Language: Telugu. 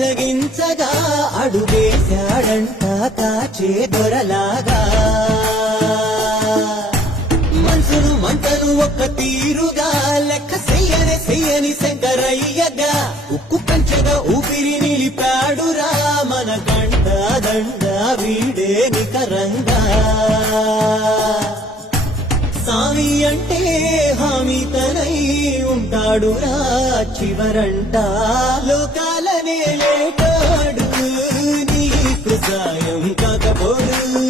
పెళ్ళగించగా అడుగేశాడంట కాచే దొరలాగా మనసును మంటను ఒక్క తీరుగా లెక్క చెయ్యని శంకరయ్యగా ఉక్కు పంచగా ఊపిరి నిలిపాడురా మన గంట దండ వీడే నికరంగా సామి అంటే హామీ తనై ఉంటాడురా చివరంట లోకాలనే లేటాడు నీకు సాయం కాకపోడు